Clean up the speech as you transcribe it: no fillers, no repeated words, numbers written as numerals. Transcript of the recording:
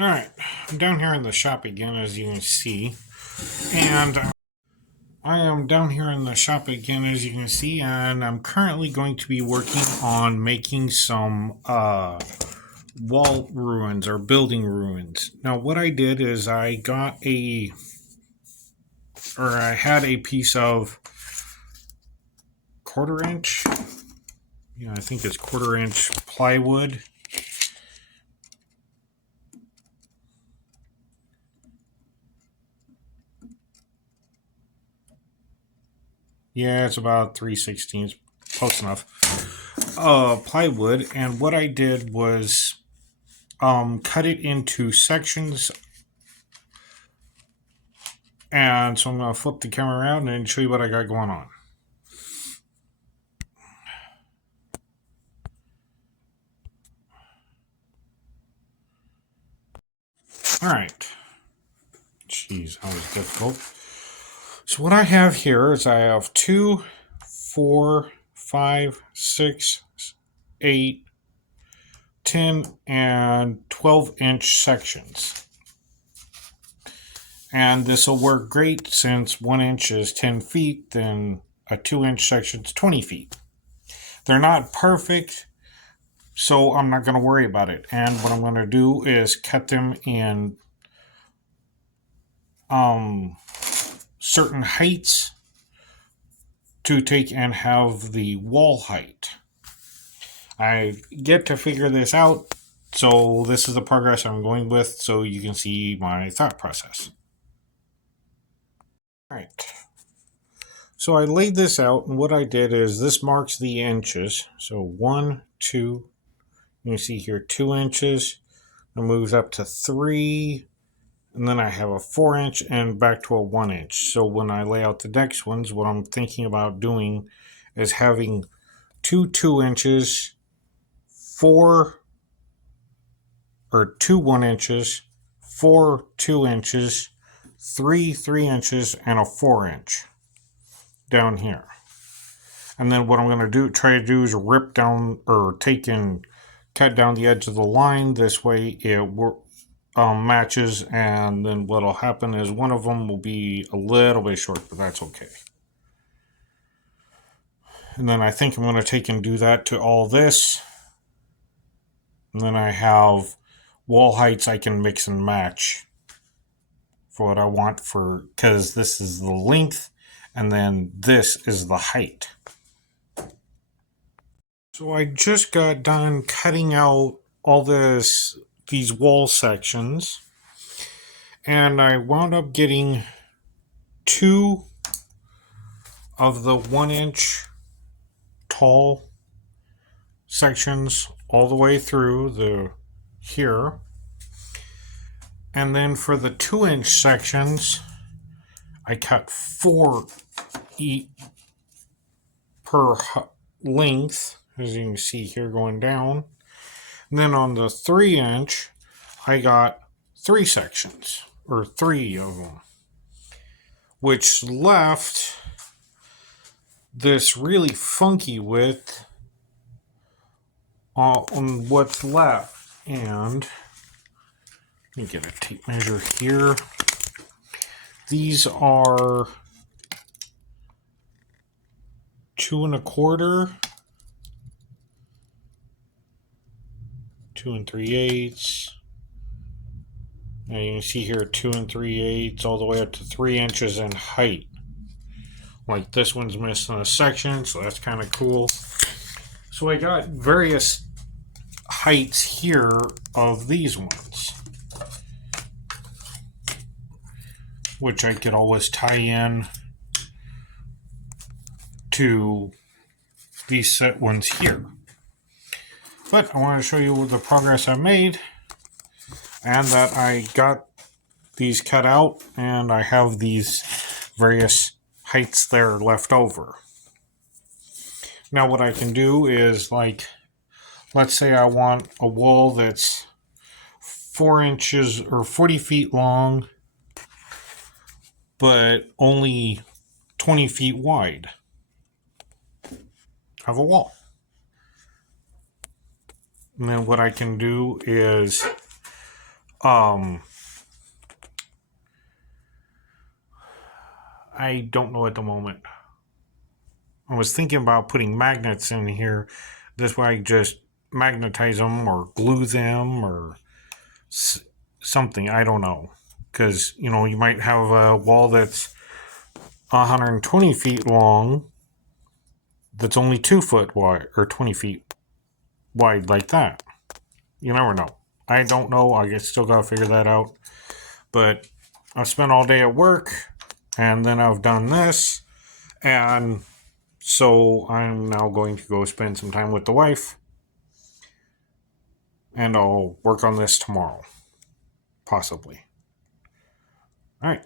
Alright, I'm down here in the shop again, as you can see. And I am down here in the shop again, as you can see, and I'm currently going to be working on making some wall ruins or building ruins. Now, what I did is I had a piece of quarter inch, I think it's quarter inch plywood. Yeah, it's about 3/16, close enough. Plywood, and what I did was cut it into sections. And so I'm going to flip the camera around and show you what I got going on. All right. Jeez, that was difficult. So what I have here is I have 2, 4, 5, 6, 8, 10, and 12-inch sections. And this will work great since 1 inch is 10 feet, then a 2-inch section is 20 feet. They're not perfect, so I'm not going to worry about it. And what I'm going to do is cut them in certain heights to take and have the wall height. I get to figure this out, so this is the progress I'm going with, so you can see my thought process. All right. So I laid this out, and what I did is this marks the inches. So 1, 2, you can see here 2 inches. It moves up to 3, and then I have a 4-inch and back to a 1-inch. So when I lay out the next ones, what I'm thinking about doing is having 2 2-inches, 4 or 2 1-inches, 4 2-inches, 3 3-inches, and a 4-inch down here. And then what I'm going to try to do is rip down or take and cut down the edge of the line. This way it matches, and then what'll happen is one of them will be a little bit short, but that's okay. And then I think I'm going to take and do that to all this. And then I have wall heights I can mix and match for what I want, for because this is the length and then this is the height. So I just got done cutting out all these wall sections, and I wound up getting 2 of the 1-inch tall sections all the way through here. And then for the 2-inch sections, I cut 4 per length, as you can see here going down. And then on the 3-inch, I got 3 sections, or 3 of them, which left this really funky width on what's left. And let me get a tape measure here. These are 2 1/4, 2 3/8. Now you can see here 2 3/8 all the way up to 3 inches in height. Like this one's missing a section, so that's kind of cool. So I got various heights here of these ones, which I could always tie in to these set ones here. But I want to show you the progress I made, and that I got these cut out, and I have these various heights there left over. Now what I can do is, like, let's say I want a wall that's 4 inches or 40 feet long, but only 20 feet wide. I have a wall. And then what I can do is I don't know at the moment. I was thinking about putting magnets in here. This way I just magnetize them or glue them or something. I don't know. Because, you might have a wall that's 120 feet long that's only 2 foot wide or 20 feet wide like that. You never know. I don't know. I still got to figure that out. But I've spent all day at work and then I've done this. And so I'm now going to go spend some time with the wife. And I'll work on this tomorrow. Possibly. All right.